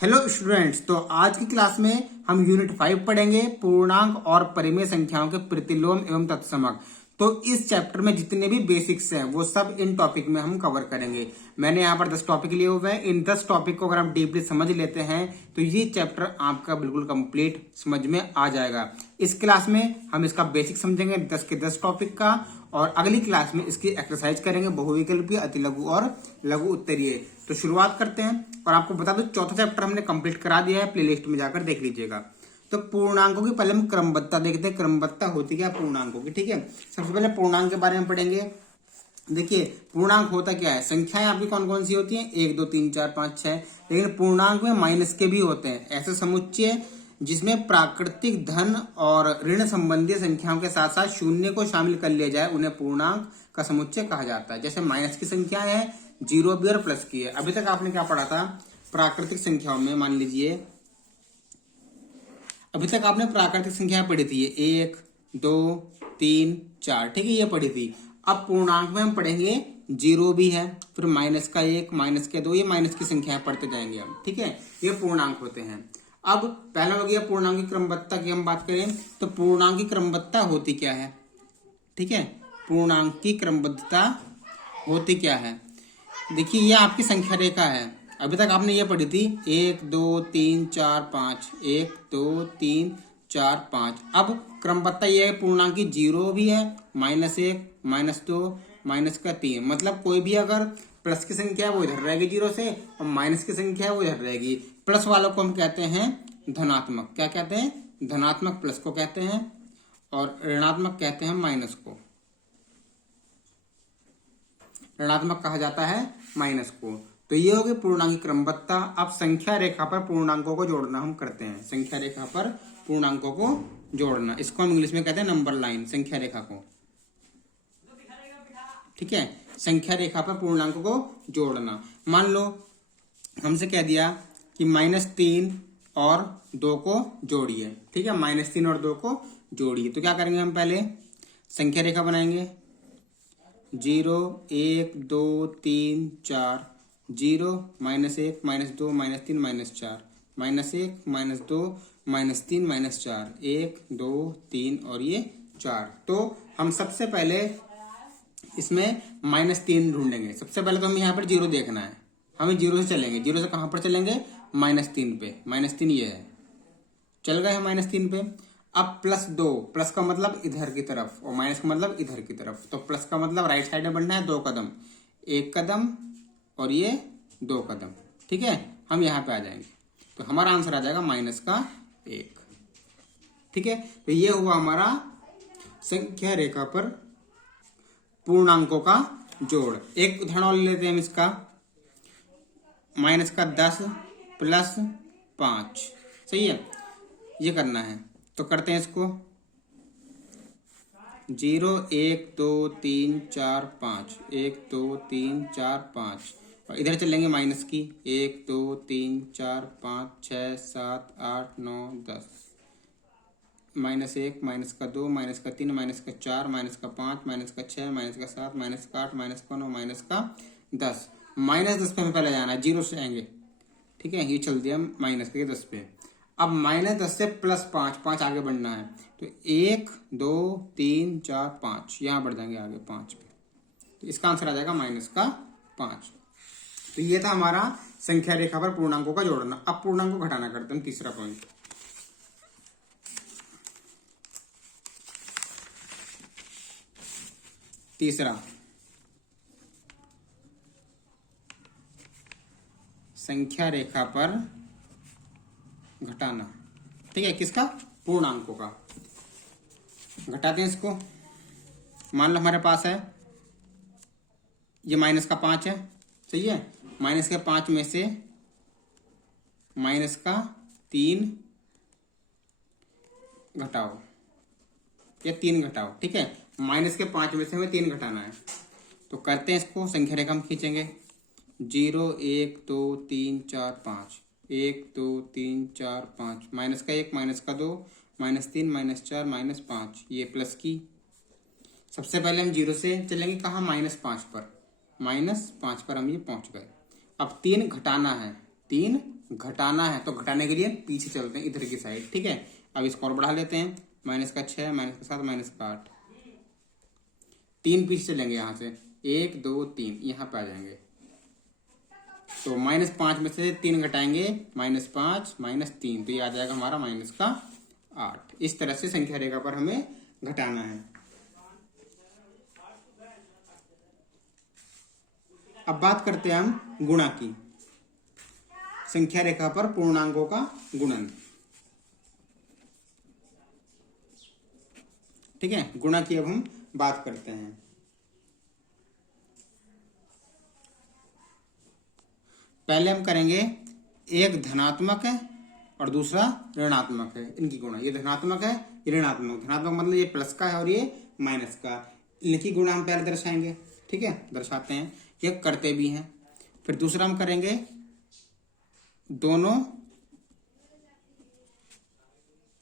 Hello students, तो आज की क्लास में हम यूनिट 5 पढ़ेंगे पूर्णांक और परिमेय संख्याओं के प्रतिलोम एवं तत्समक। तो इस चैप्टर में जितने भी बेसिक्स हैं वो सब इन टॉपिक में हम कवर करेंगे। मैंने यहाँ पर 10 टॉपिक लिए हुए हैं। इन 10 टॉपिक को अगर आप डीपली समझ लेते हैं तो ये चैप्टर आपका बिल्कुल कंप्लीट समझ में आ जाएगा। इस क्लास में हम इसका बेसिक समझेंगे 10 के 10 टॉपिक का, और अगली क्लास में इसकी एक्सरसाइज करेंगे बहुविकल्पीय, अतिलघु और लघु उत्तरीय। तो शुरुआत करते हैं। और आपको बता दो, चौथा चैप्टर हमने कंप्लीट करा दिया है, प्लेलिस्ट में जाकर देख लीजिएगा। तो पूर्णांकों की पहले हम क्रमबद्धता देखते हैं। क्रमबद्धता होती क्या पूर्णांकों की, ठीक है। सबसे पहले पूर्णांक के बारे में पढ़ेंगे। देखिए, पूर्णांक होता क्या है। संख्याएं आपकी कौन कौन सी होती हैं, 1 2 3 4 5 6। लेकिन पूर्णांक में माइनस के भी होते हैं। ऐसे समुच्चय जिसमें प्राकृतिक धन और ऋण संबंधी संख्याओं के साथ साथ शून्य को शामिल कर लिया जाए उन्हें पूर्णांक का समुच्चय कहा जाता है। जैसे माइनस की संख्याएं हैं, जीरो भी और प्लस की है। अभी तक आपने क्या पढ़ा था प्राकृतिक संख्याओं में, मान लीजिए अभी तक आपने प्राकृतिक संख्या पढ़ी थी 1 2 3 4, ठीक है, ये पढ़ी थी। अब पूर्णांक में हम पढ़ेंगे जीरो भी है, फिर माइनस का 1 माइनस के 2, ये माइनस की संख्याएं पढ़ते जाएंगे हम, ठीक है। ये पूर्णांक होते हैं। अब पहला हो गया पूर्णांक की क्रमबद्धता की हम बात करें तो पूर्णांक की क्रमबद्धता होती क्या है, ठीक है। पूर्णांक की क्रमबद्धता होती क्या है। देखिए, ये आपकी संख्या रेखा है। अभी तक आपने ये पढ़ी थी 1 2 3 4 5, 1 2 3 4 5। अब क्रमबद्धता ये है पूर्णांक की जीरो भी है, -1 -2 -3। मतलब कोई भी अगर प्लस की संख्या है वो इधर रहेगी जीरो से, और माइनस की संख्या है वो इधर रहेगी। प्लस वालों को हम कहते हैं धनात्मक। क्या कहते हैं, धनात्मक प्लस को कहते हैं, और ऋणात्मक कहते हैं माइनस को। ऋणात्मक कहा जाता है माइनस को। तो ये हो गई पूर्णांक की क्रमबद्धता। अब संख्या रेखा पर पूर्णांकों को जोड़ना हम करते हैं। संख्या रेखा पर पूर्णांकों को जोड़ना, इसको हम इंग्लिश में कहते हैं नंबर लाइन। संख्या रेखा को, ठीक है, संख्या रेखा पर पूर्णांकों को जोड़ना। मान लो हमसे कह दिया कि -3 और 2 को जोड़िए, ठीक है। -3 और 2 को जोड़िए, तो क्या करेंगे हम पहले संख्या रेखा बनाएंगे। 0 1 2 3 4, 0 -1 -2 -3 -4, -1 -2 -3 -4, 1 2 3 और ये 4। तो हम सबसे पहले इसमें -3 ढूंढेंगे। सबसे पहले तो हमें यहाँ पर जीरो देखना है। हमें जीरो से चलेंगे। जीरो से कहां पर चलेंगे, -3 पे। -3 ये है, चल गए हम -3 पे। अब +2, प्लस का मतलब इधर की तरफ और माइनस का मतलब इधर की तरफ। तो प्लस का मतलब राइट साइड में बढ़ना है 2 कदम, 1 कदम और ये 2 कदम, ठीक है। हम यहाँ पे आ जाएंगे तो हमारा आंसर आ जाएगा -1, ठीक है। तो ये हुआ हमारा संख्या रेखा पर पूर्णांकों का जोड़। एक उदाहरण और लेते हैं हम इसका, -10 + 5, सही है। ये करना है तो करते हैं इसको। 0 1 2 3 4 5, 1 2 3 4 5, और इधर चलेंगे माइनस की 1 2 3 4 5 6 7 8 9 10, -1 -2 -3 -4 -5 -6 -7 -8 -9 -10। -10 पे हमें पहले जाना है, जीरो से आएंगे, ठीक है। ये चल दिया माइनस के 10 पे। अब -10 से +5, 5 आगे बढ़ना है। तो 1 2 3 4 5, यहां बढ़ जाएंगे आगे 5 पे। तो इसका आंसर आ जाएगा -5। तो ये था हमारा संख्या रेखा पर पूर्णांकों का जोड़ना। अब पूर्णांक को घटाना करते हैं, तीसरा पॉइंट। तीसरा, संख्या रेखा पर घटाना, ठीक है। किसका, पूर्णांकों का। घटाते हैं इसको। मान लो हमारे पास है ये -5 है, सही है। -5 में से -3 घटाओ, या 3 घटाओ, ठीक है। -5 में से हमें 3 घटाना है। तो करते हैं इसको, संख्या रेखा हम खींचेंगे। 0 1 2 3 4 5, 1 2 3 4 5, -1 -2 -3 -4 -5, ये प्लस की। सबसे पहले हम जीरो से चलेंगे कहाँ, -5 पर। -5 पर हम ये पहुंच गए। अब 3 घटाना है, 3 घटाना है तो घटाने के लिए पीछे चलते हैं इधर की साइड। ठीक है, अब इसको और बढ़ा लेते हैं, -6, -7, -8, 3 पीछे चलेंगे यहाँ से, 1 2 3 यहाँ पे आ जाएंगे। तो -5 में से 3 घटाएंगे, -5 -3, तो ये आ जाएगा हमारा -8। इस तरह से संख्या रेखा पर हमें घटाना है। अब बात करते हैं हम गुणा की, संख्या रेखा पर पूर्णांकों का गुणन। ठीक है, गुणा की अब हम बात करते हैं। पहले हम करेंगे, एक धनात्मक है और दूसरा ऋणात्मक है, इनकी गुणा। ये धनात्मक है, ये ऋणात्मक। धनात्मक मतलब ये प्लस का है और ये माइनस का, इनकी गुणा हम पहले दर्शाएंगे। ठीक है, दर्शाते हैं, ये करते भी हैं। फिर दूसरा हम करेंगे दोनों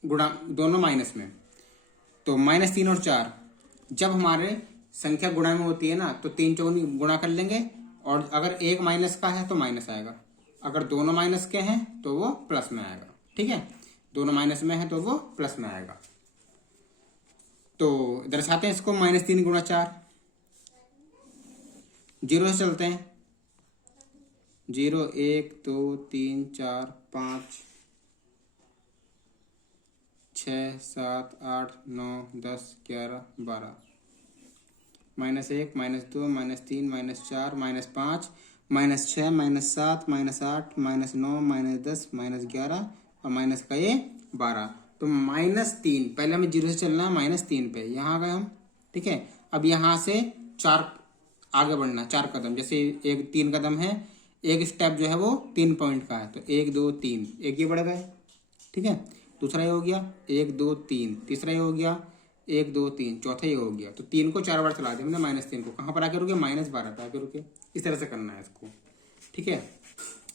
गुणा, दोनों माइनस में। तो -3 और 4 जब हमारे संख्या गुणा में होती है ना, तो 3 चौगुनी गुणा कर लेंगे, और अगर एक माइनस का है तो माइनस आएगा, अगर दोनों माइनस के हैं तो वो प्लस में आएगा। ठीक है, दोनों माइनस में है तो वो प्लस में आएगा। तो दर्शाते हैं इसको, -3 × 4, 0 से चलते हैं, 0 1 2 3 4 5 6 7 8 9 10 11 12, -1 -2 -3 -4 -5 -6 -7 -8 -9 -10 -11 और माइनस का ये 12। तो -3, पहले हमें 0 से चलना है -3 पे, यहाँ आ गए हम। ठीक है, अब यहाँ से 4 आगे बढ़ना, 4 कदम, जैसे एक 3 कदम है, एक स्टेप जो है वो 3 पॉइंट का है, तो 1 2 3, एक ये बढ़ गए। ठीक है, दूसरा ये हो गया 1 2 3, तीसरा ये हो गया 1 2 3, चौथा ये हो गया। तो 3 को 4 बार चला दिया हमने, -3 को कहाँ पर आके रुके, -12 पे आके रुके। इस तरह से करना है इसको। ठीक है,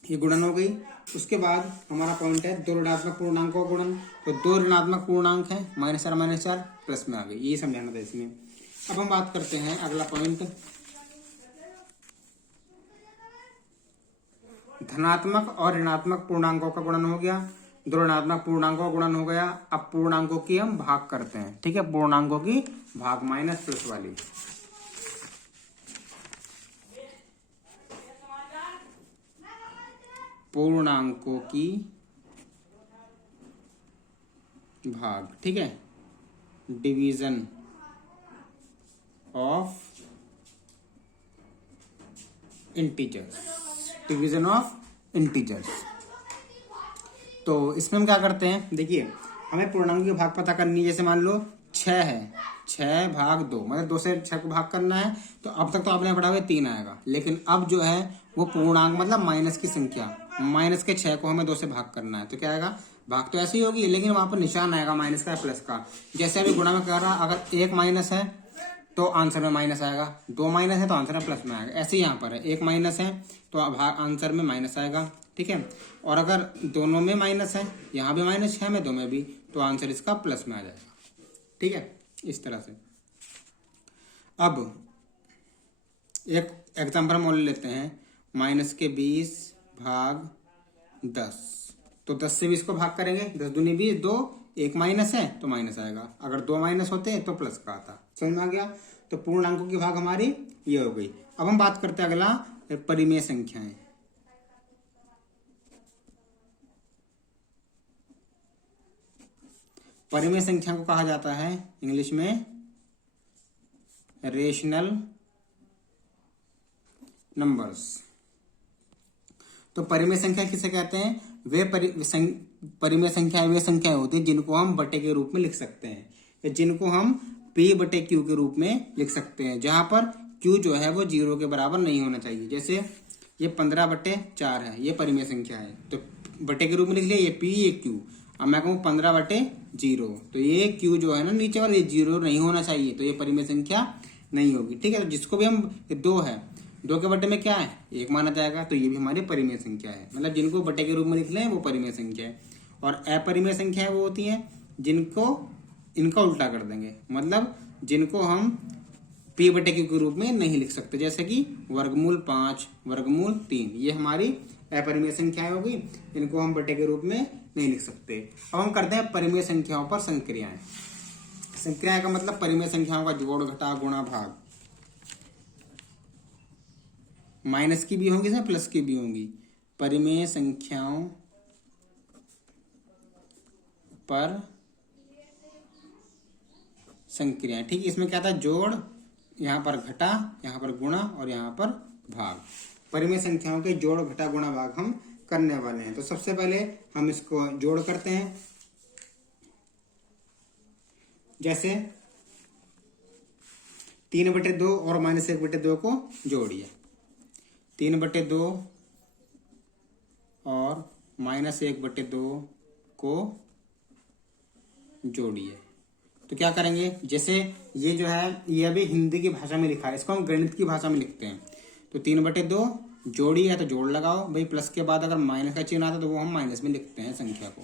ये गुणन हो गई। उसके बाद हमारा पॉइंट है दो ऋणात्मक पूर्णांकों का गुणन। तो 2 ऋणात्मक पूर्णांक है, -4 -4 प्लस में आ गई, ये समझाना था इसमें। अब हम बात करते हैं अगला पॉइंट, धनात्मक और ऋणात्मक पूर्णांकों का गुणन हो गया, 2 ऋणात्मक पूर्णांकों का गुणन हो गया। अब पूर्णांकों की हम भाग करते हैं। ठीक है, पूर्णांकों की भाग, माइनस प्लस वाली। पूर्णांकों की भाग। ठीक है, division of integers, division of integers. तो इसमें हम क्या करते हैं, देखिए हमें पूर्णांक के भाग पता करनी है। जैसे मान लो 6 है, 6 भाग 2, मतलब 2 से 6 को भाग करना है। तो अब तक तो आपने पढ़ा हुआ 3 आएगा, लेकिन अब जो है वो पूर्णांक मतलब माइनस की संख्या, माइनस के 6 को हमें 2 से भाग करना है। तो क्या आएगा, भाग तो ऐसे ही होगी, लेकिन वहां पर निशान आएगा माइनस का, प्लस का। जैसे अभी गुणा में कह रहा, अगर 1 माइनस है तो आंसर में माइनस आएगा, 2 माइनस है तो आंसर में प्लस में आएगा। ऐसे ही यहाँ पर है, 1 माइनस है तो आंसर में माइनस आएगा। ठीक है, और अगर दोनों में माइनस है, यहाँ भी माइनस है में, दो में भी, तो आंसर इसका प्लस में आ जाएगा। ठीक है, इस तरह से। अब एक एग्जाम्पल हम ले लेते हैं, -20 भाग 10। तो 10 से 20 को भाग करेंगे, 10 दूनी 20, 2, 1 माइनस है तो माइनस आएगा, अगर 2 माइनस होते तो प्लस का आता। समझ में आ गया। तो पूर्णांकों की भाग हमारी ये हो गई। अब हम बात करते हैं अगला, परिमेय संख्याएं। परिमेय संख्या को कहा जाता है इंग्लिश में रेशनल नंबर्स। तो परिमेय संख्या किसे कहते हैं, वे परिमेय संख्याएं वे संख्याएं होती हैं जिनको हम बटे के रूप में लिख सकते हैं, या जिनको हम P/Q के रूप में लिख सकते हैं, जहां पर Q जो है वो 0 के बराबर नहीं होना चाहिए। जैसे ये 15/4 है, ये परिमेय संख्या है, तो बटे के रूप में लिख लिया, ये P ये Q। अब मैं कहूँ 15/0, तो ये Q जो है ना नीचे वाला, ये 0 नहीं होना चाहिए, तो ये परिमेय संख्या नहीं होगी। ठीक है, तो जिसको भी हम 2 है, 2 के बटे में क्या है, 1 माना जाएगा, तो ये भी हमारी परिमेय संख्या है। मतलब जिनको बटे के रूप में लिख लें वो परिमेय संख्या है। और अपरिमेय संख्याएं वो होती हैं जिनको इनका उल्टा कर देंगे, मतलब जिनको हम P/Q के रूप में नहीं लिख सकते। जैसे कि वर्गमूल 5, वर्गमूल 3, ये हमारी अपरिमेय संख्याएं होगी, इनको हम बटे के रूप में नहीं लिख सकते। अब हम करते हैं परिमेय संख्याओं पर संक्रियाएं। संक्रियाएं का मतलब परिमेय संख्याओं का जोड़, घटा, गुणा, भाग। माइनस की भी होंगी इसमें, प्लस की भी होंगी। परिमेय संख्याओं पर संक्रियाएं, ठीक है। इसमें क्या था, जोड़, यहाँ पर घटा, यहाँ पर गुणा और यहाँ पर भाग। परिमेय संख्याओं के जोड़, घटा, गुणा, भाग हम करने वाले हैं। तो सबसे पहले हम इसको जोड़ करते हैं। जैसे 3/2 और -1/2 को जोड़िए। 3/2 और -1/2 को जोड़िए। तो क्या करेंगे, जैसे ये जो है ये अभी हिंदी की भाषा में लिखा है, इसको हम गणित की भाषा में लिखते हैं। तो 3/2 जोड़ी है तो जोड़ लगाओ भाई, प्लस के बाद अगर माइनस का चिन्ह आता है तो वो हम माइनस में लिखते हैं संख्या को।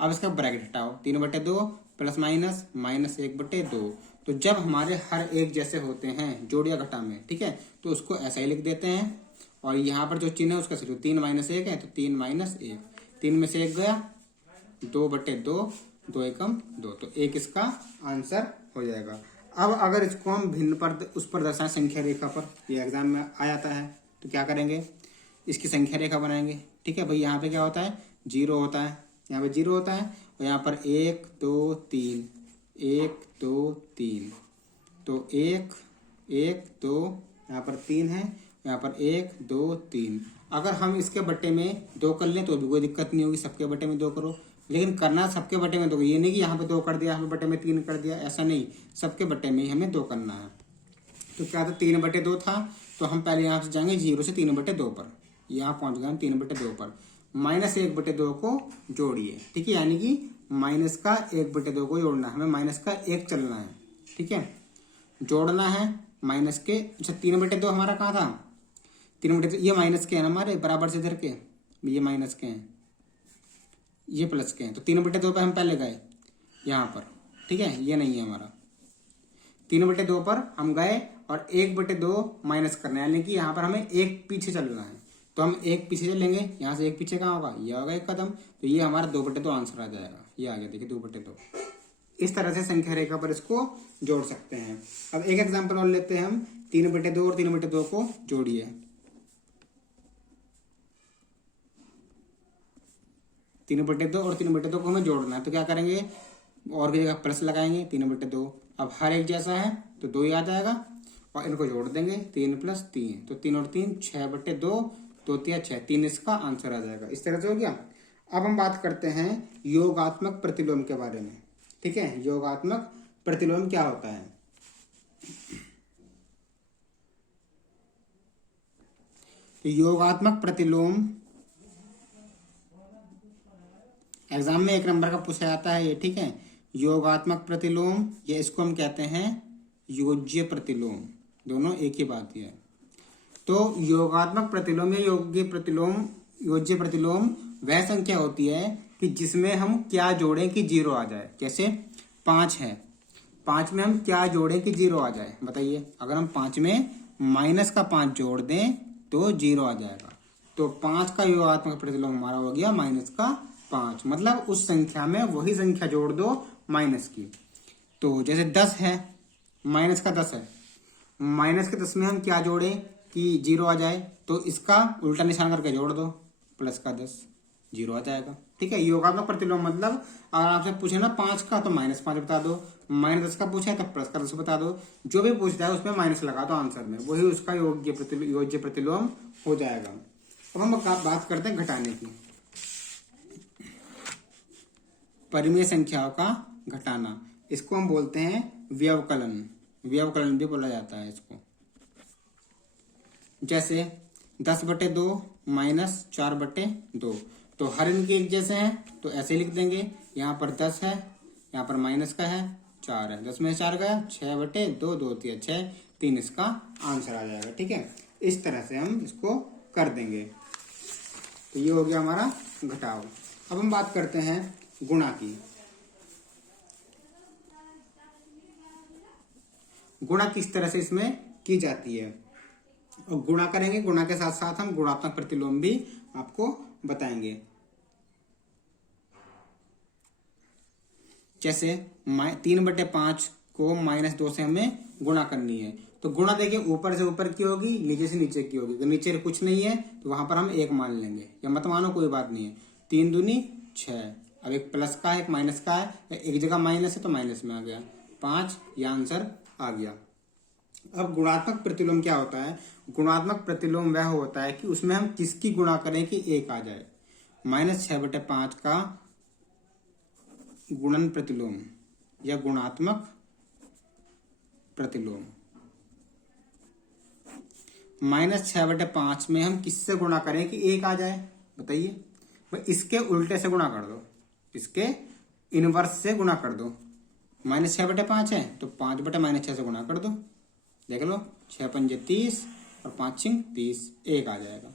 अब इसका ब्रैकेट हटाओ, 3/2 प्लस माइनस -1/2। तो जब हमारे हर एक जैसे होते हैं जोड़ या घटा में, ठीक है, तो उसको ऐसा ही लिख देते हैं। और यहाँ पर जो चिन्ह है उसका सिर्फ 3 - 1 है, तो 3 - 1, 3 में से 1 गया, 2/2, 2 एकम 2, तो 1 इसका आंसर हो जाएगा। अब अगर इसको हम भिन्न पर उस पर दर्शाएं संख्या रेखा पर, ये एग्जाम में आ जाता है, तो क्या करेंगे, इसकी संख्या रेखा बनाएंगे। ठीक है भाई, यहाँ पे क्या होता है, 0 होता है, यहाँ पे 0 होता है, और यहाँ पर 1 2 3, 1 2 3, तो 1 1 2, यहाँ पर 3 है, यहाँ पर 1 2 3। अगर हम इसके बट्टे में 2 कर लें तो भी कोई दिक्कत नहीं होगी, सबके बट्टे में 2 करो। लेकिन करना सबके बट्टे में 2, ये नहीं कि यहाँ पे 2 कर दिया, यहाँ पे बट्टे में 3 कर दिया, ऐसा नहीं, सबके बट्टे में ही हमें 2 करना है। तो क्या था, 3/2 था, तो हम पहले यहाँ से जाएंगे 0 से 3/2 पर, यहाँ पहुंच गए हम 3/2 पर। -1/2 को जोड़िए, ठीक है, यानी कि माइनस का 1/2 को जोड़ना है, हमें माइनस का 1 चलना है, ठीक है, जोड़ना है माइनस के। अच्छा 3/2 हमारा कहाँ था, 3/2 ये माइनस के हैं हमारे, बराबर से इधर के, ये माइनस के हैं, ये प्लस के हैं, तो 3/2 पे हम पहले गए यहाँ पर, ठीक है, ये नहीं है हमारा। 3/2 पर हम गए और 1/2 माइनस करना है, यानी कि यहाँ पर हमें 1 पीछे चलना है, तो हम 1 पीछे चलेंगे। यहाँ से 1 पीछे कहाँ होगा, ये होगा 1 कदम, तो ये हमारा 2/2 आंसर आ जाएगा, ये आ गया, देखिए 2/2। इस तरह से संख्या रेखा पर इसको जोड़ सकते हैं। अब एक एग्जाम्पल और लेते हैं हम, 3/2 और 3/2 को जोड़िए। 3/2 और 3/2 को हमें जोड़ना है, तो क्या करेंगे, और की जगह प्लस लगाएंगे, 3/2। अब हर एक जैसा है तो 2 ही आ जाएगा, और इनको जोड़ देंगे, 3 + 3, तो 3 और 3 6/2, 2 3 6, 3 इसका आंसर आ जाएगा। इस तरह से हो गया। अब हम बात करते हैं योगात्मक प्रतिलोम के बारे में, ठीक है। योगात्मक प्रतिलोम क्या होता है, तो योगात्मक प्रतिलोम एग्जाम में 1 नंबर का पूछा जाता है ये, ठीक है। योगात्मक प्रतिलोम, ये इसको हम कहते हैं योज्य प्रतिलोम, दोनों एक ही बात है। तो योगात्मक प्रतिलोम या योज्य प्रतिलोम वह संख्या होती है कि जिसमें हम क्या जोड़ें कि 0 आ जाए। जैसे 5 है, 5 में हम क्या जोड़ें कि 0 आ जाए, बताइए। अगर हम 5 में -5 जोड़ दें तो 0 आ जाएगा, तो 5 का योगात्मक प्रतिलोम हमारा हो गया -5, मतलब उस संख्या में वही संख्या जोड़ दो माइनस की। तो जैसे 10 है, -10 है, -10 में हम क्या जोड़े कि 0 आ जाए, तो इसका उल्टा निशान करके जोड़ दो, +10, 0 आ जाएगा, ठीक है। योगात्मक प्रतिलोम मतलब अगर आपसे पूछे ना 5 का, तो -5 बता दो, -10 का पूछे तो +10 बता दो, जो भी पूछता है उसमें माइनस लगा दो आंसर में, वही उसका योज्य प्रतिलोम हो जाएगा। अब हम बात करते हैं घटाने की। परिमेय संख्याओं का घटाना, इसको हम बोलते हैं व्यवकलन, व्यवकलन भी बोला जाता है इसको। जैसे 10/2 -4/2, तो हर इनके एक जैसे हैं, तो ऐसे लिख देंगे। यहाँ पर 10 है, यहाँ पर माइनस का है, 4 है, 10 में 4 गया, 6/2, 2 3 6, 3 इसका आंसर आ जाएगा, ठीक है। इस तरह से हम इसको कर देंगे। तो ये हो गया हमारा घटाव। अब हम बात करते हैं गुणा की। गुणा किस तरह से इसमें की जाती है, और गुणा करेंगे, गुणा के साथ साथ हम गुणात्मक प्रतिलोम भी आपको बताएंगे। जैसे 3/5 को -2 से हमें गुणा करनी है, तो गुणा देखिए ऊपर से ऊपर की होगी, नीचे से नीचे की होगी। अगर नीचे कुछ नहीं है तो वहां पर हम 1 मान लेंगे, या मत मानो कोई बात नहीं है। 3 दूनी 6। अब एक प्लस का है एक माइनस का है, एक जगह माइनस है तो माइनस में आ गया 5, ये आंसर आ गया। अब गुणात्मक प्रतिलोम क्या होता है? गुणात्मक प्रतिलोम वह होता है कि उसमें हम किसकी गुणा करें कि 1 आ जाए। -6/5 का गुणन प्रतिलोम या गुणात्मक प्रतिलोम। -6/5 में हम किससे गुणा करें कि 1 आ जाए? बताइए भाई, इसके उल्टे से गुणा कर दो, इसके इनवर्स से गुणा कर दो। -6/5 है तो 5/-6 से गुणा कर दो, देख लो 6 पंजे 30 और 5 छिंग 30, 1 आ जाएगा।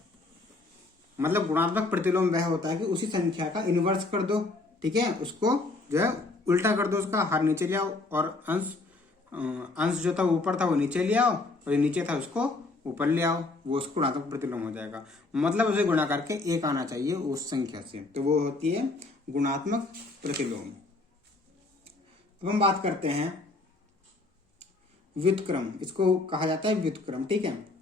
मतलब गुणात्मक प्रतिलोम वह होता है कि उसी संख्या का इनवर्स कर दो, ठीक है, उसको जो है उल्टा कर दो, उसका हर नीचे ले आओ और अंश जो था ऊपर था वो नीचे ले आओ, और ये नीचे था उसको ऊपर ले आओ, वो उसको गुणात्मक प्रतिलोम हो जाएगा। मतलब उसे गुणा करके 1 आना चाहिए उस संख्या से, तो वो होती है गुणात्मक प्रतिलोम। अब हम बात करते हैं व्युत्क्रम, इसको कहा जाता है व्युत्क्रम, ठीक है।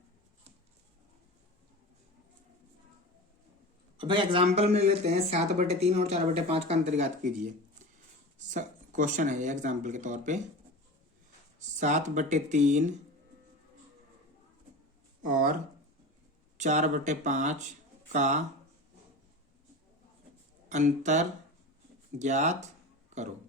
अब भाई एग्जाम्पल में लेते हैं 7/3 और 4/5 का अंतर ज्ञात कीजिए। क्वेश्चन है ये एग्जाम्पल के तौर पे, 7/3 और 4/5 का अंतर ज्ञात करो।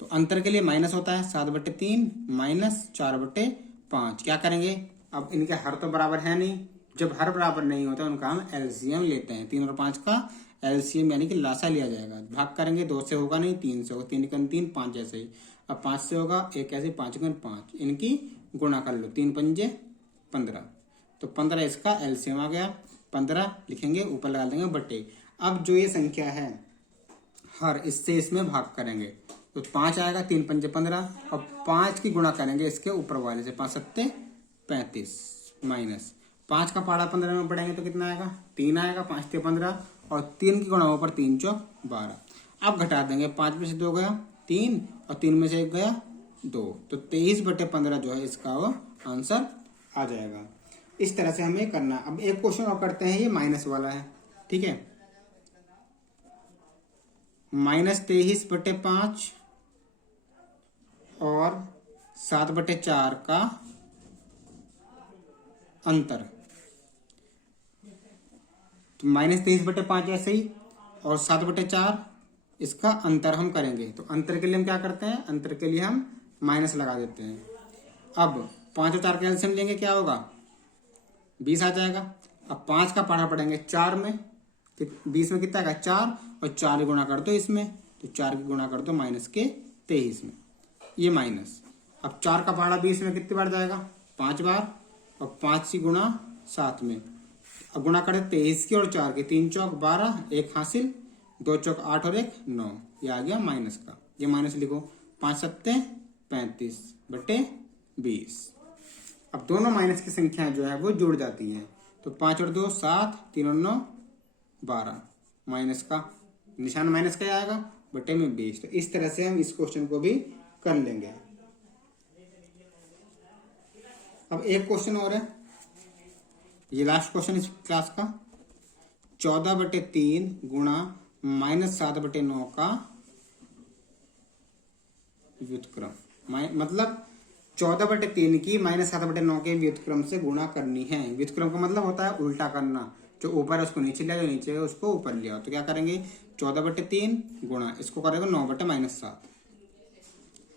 तो अंतर के लिए माइनस होता है, 7/3 माइनस 4/5। क्या करेंगे? अब इनके हर तो बराबर है नहीं, जब हर बराबर नहीं होता उनका हम एलसीएम लेते हैं। 3 और 5 का एलसीएम यानी कि लासा लिया जाएगा। भाग करेंगे 2 से होगा नहीं, 3 से होगा, 3 × 3 5 ऐसे ही। अब 5 से होगा 1 ऐसे, 5 × 5, इनकी गुणा कर लो, 3 पंजे 15, तो 15 इसका एलसीएम आ गया। 15 लिखेंगे, ऊपर लगा देंगे बटे। अब जो ये संख्या है हर, इससे इसमें भाग करेंगे तो 5 आएगा, 3 पंजे 15, और 5 की गुणा करेंगे इसके ऊपर वाले से, 5 सत्ते 35 माइनस 5 का पाड़ा 15 में पढ़ेंगे तो कितना आएगा? 3 आएगा, 5 से 15, और 3 की गुणा ऊपर 3 चौक 12। अब घटा देंगे, 5 में से 2 गया 3, और 3 में से 1 गया 2, तो 23/15 जो है इसका वो आंसर आ जाएगा। इस तरह से हमें करना। अब एक क्वेश्चन और करते हैं, ये माइनस वाला है, ठीक है। -23/5 और 7/4 का अंतर। तो -23/5 ऐसे ही, और 7/4 इसका अंतर हम करेंगे। तो अंतर के लिए हम क्या करते हैं? अंतर के लिए हम माइनस लगा देते हैं। अब 5 और 4 का एलसीएम लेंगे, क्या होगा? 20 आ जाएगा। अब 5 का पारा पढ़ेंगे 4 में, 20 में कितना आएगा? 4, और 4 की गुणा कर दो इसमें, तो 4 की गुणा कर दो -23 में, ये माइनस। अब 4 का पारा 20 में कितनी बार जाएगा? 5 बार, और 5 की गुणा 7 में। अब गुणा करें 23 की और 4 की, 3 चौक 12, 1 हासिल, 2 चौक 8 और 1 9, ये आ गया माइनस का। ये माइनस लिखो, 5 सत्ते 35/20। अब दोनों माइनस की संख्याएं जो है वो जुड़ जाती हैं, तो 5 और 2 7, 3 और 9 12, माइनस का निशान माइनस का आएगा, बटे में 20। तो इस तरह से हम इस क्वेश्चन को भी कर लेंगे। अब एक क्वेश्चन और है, ये लास्ट क्वेश्चन इस क्लास का। 14/3 गुणा -7/9 का व्युत्क्रम। मतलब 14/3 की -7/9 के व्युत्क्रम से गुणा करनी है। व्युत्क्रम का मतलब होता है उल्टा करना, जो ऊपर है उसको नीचे ले आओ, नीचे है उसको ऊपर ले आओ। तो क्या करेंगे? 14/3 गुणा, इसको करेंगे 9/-7,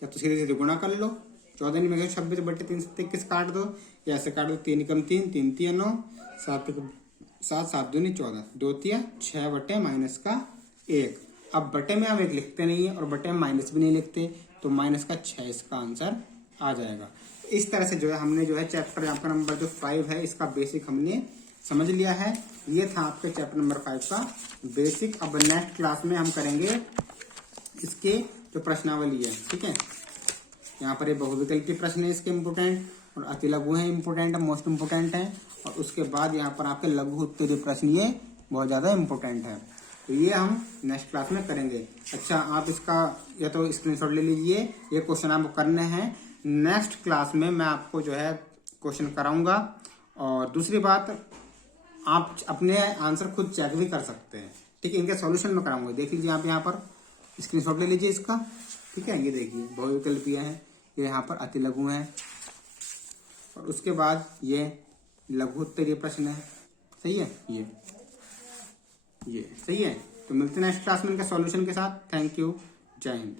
या तो सीधे सीधे गुणा कर लो। 14 में 26/3 से 21 काट दो, या ऐसे काट दो, 3 × 3 3 × 9, 7 7 दूनी 14, 2 × 6/-1। अब बटे में हम 1 लिखते नहीं है, और बटे में माइनस भी नहीं लिखते, तो -6 इसका आंसर आ जाएगा। इस तरह से जो है हमने जो है चैप्टर आपका नंबर जो 5 है, इसका बेसिक हमने समझ लिया है। ये था आपके चैप्टर नंबर 5 का बेसिक। अब नेक्स्ट क्लास में हम करेंगे इसके जो प्रश्नावली है, ठीक है। यहाँ पर ये बहुविकल्पी प्रश्न है इसके इम्पोर्टेंट, और अति लघु है इम्पोर्टेंट, मोस्ट इम्पोर्टेंट है। और उसके बाद यहाँ पर आपके लघु उत्तरीय प्रश्न ये बहुत ज़्यादा इम्पोर्टेंट है। तो ये हम नेक्स्ट क्लास में करेंगे। अच्छा, आप इसका या तो स्क्रीनशॉट ले लीजिए, ये क्वेश्चन आपको करने हैं। नेक्स्ट क्लास में मैं आपको जो है क्वेश्चन कराऊंगा। और दूसरी बात, आप अपने आंसर खुद चेक भी कर सकते हैं, ठीक है। इनके सॉल्यूशन में कराऊंगा। देख लीजिए आप यहाँ पर स्क्रीनशॉट ले लीजिए इसका, ठीक है। ये देखिए बहुविकल्पीय है, ये यहाँ पर अति लघु है, और उसके बाद ये लघु उत्तरीय प्रश्न है, सही है। ये सही है। तो मिलते हैं नेक्स्ट क्लास में इनके सॉल्यूशन के साथ। थैंक यू, जय हिंद।